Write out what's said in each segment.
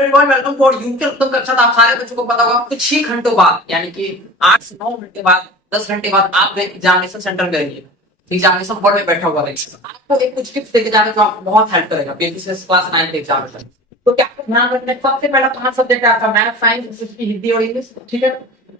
Welcome for UK उत्तम कक्षा। आप सारे बच्चों को पता होगा कुछ ही घंटों बाद यानी कि 8 से 9 घंटे बाद 10 घंटे बाद आप एग्जामिनेशन सेंटर गएंगे, एग्जामिनेशन हॉल में बैठा हुआ रहेगा। आपको एक कुछ टिप्स देके जाने जो आपको बहुत हेल्प करेगा बेसिस क्लास 9 के एग्जामिनेशन। तो क्या आपको ध्यान रखना है, सबसे पहला 5 सब्जेक्ट है आपका मैथ, साइंस, हिंदी और इंग्लिश, ठीक है।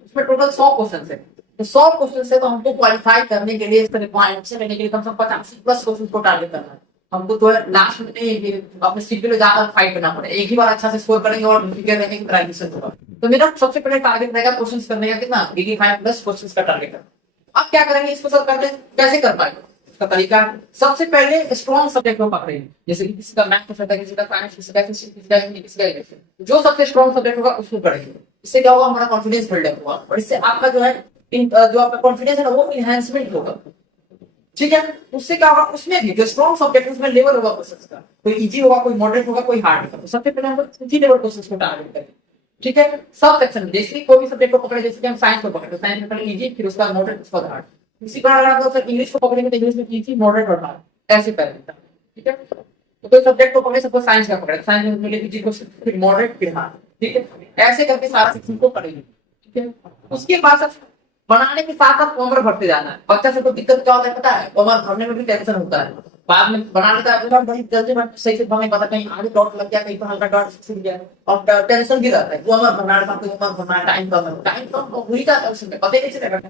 उसमें टोटल 100 क्वेश्चन है। तो 100 क्वेश्चन से तो हमको क्वालिफाई करने के लिए, इस तरह पॉइंट लेने के लिए कम से कम 85 प्लस क्वेश्चन को टारगेट करना है। हमको तो लास्ट में नहीं अपने सीट के लिए ज्यादा फाइट करना पड़े, एक ही बार अच्छा से स्कोर करेंगे और फिगर रहेंगे कि ग्रेजुएशन होगा। तो मेरा सबसे पहले टारगेट रहेगा क्वेश्चंस करने का, कितना 85 प्लस क्वेश्चंस का टारगेट है। अब क्या करेंगे इसको सर करते कैसे कर पाएंगे, इसका तरीका सबसे पहले स्ट्रॉन्ग सब्जेक्ट को पकड़ेंगे। जैसे कि किसी का मैथ पसंद है, किसी का साइंस, किसी का फिजिक्स, किसी का हिंदी, किसी का इंग्लिश, जो सबसे स्ट्रॉन्ग सब्जेक्ट होगा उसको पढ़ेंगे। इससे क्या होगा, हमारा कॉन्फिडेंस बिल्डअप होगा और इससे आपका जो है जो आपका कॉन्फिडेंस है ना वो एनहांसमेंट होगा, ठीक है। उससे क्या होगा, उसमें भी जो स्ट्रॉन्ग सब्जेक्ट है उसमें लेवल होगा क्वेश्चंस का, कोई इजी होगा, कोई मॉडरेट होगा, कोई हार्ड होगा। तो सबसे पहले हम इजी लेवल क्वेश्चंस को टारगेट करेंगे, ठीक है। सब सेक्शन में जैसे कोई भी सब्जेक्ट को पकड़े, जैसे कि हम साइंस को पकड़े, साइंस में पहले इजी, फिर उसका मॉडरेट, उसका हार्ड। इसी प्रकार अगर हम इंग्लिश को पकड़ेंगे तो इंग्लिश में इजी, मॉडरेट और हार्ड, ऐसे पहले, ठीक है। तो कोई सब्जेक्ट को पकड़े, सपोज साइंस का पकड़े, साइंस में पहले इजी क्वेश्चन, फिर मॉडरेट, फिर हार्ड, ठीक है। ऐसे करके सारा सेक्शन को पढ़ेंगे, ठीक है। उसके बाद बनाने के साथ साथ उम्र भरते जाना है। बच्चा से कोई दिक्कत क्या होता है पता है, उम्र भरने में भी टेंशन होता है। बाद में बना लेता है बड़ी जल्दी, बट सही से हमें पता कहीं आगे डॉट लग गया, कहीं पर हल्का डॉट छूट गया और टेंशन भी रहता है। वो उम्र भरना टाइम कम हुई जाता है, उसमें पता ही नहीं चलेगा।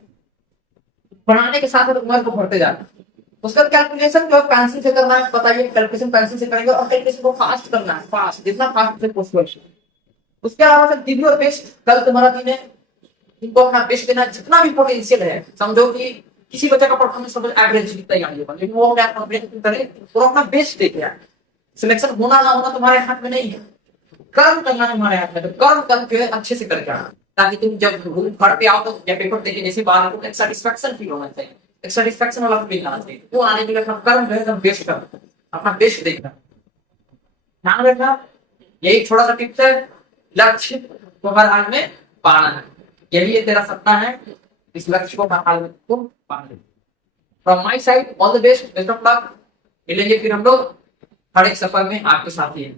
बनाने के साथ साथ उम्र को भरते जाना। उसका कैलकुलेशन जो है पेंसिल से करना है, बताइए कैलकुलेशन पेंसिल से करेंगे और कैलकुलेशन को फास्ट करना है, फास्ट, जितना फास्ट से पॉसिबल। उसके अलावा सर गिव योर बेस्ट, कल तुम्हारा दिन है, इनको अपना बेस्ट देना, जितना भी पोटेंशियल है। समझो कि किसी बच्चे का परफॉर्मेंस सब एवरेज की तैयारी होगा, लेकिन वो क्या कॉन्फिडेंस करे और अपना बेस्ट दे के सिलेक्शन होना ना होना तुम्हारे हाथ में नहीं है, कर्म करना तुम्हारे हाथ में। तो कर्म करके अच्छे से करके आना, ताकि तुम जब घर पे आओ तो या पेपर देके जैसे बाहर को एक सेटिस्फैक्शन फील होना चाहिए, एक सेटिस्फैक्शन वाला फील आना चाहिए। वो आने के लिए अपना कर्म जो है एकदम बेस्ट करना, अपना बेस्ट देखना, ध्यान रखना। यही थोड़ा सा टिप्स है, लक्ष्य तुम्हारे हाथ में पाना है, यही ये तेरा सपना है, इस लक्ष्य को पाना। From my side all the best, best of luck. मिलेंगे फिर हम लोग हर एक सफर में आपके साथ ही है।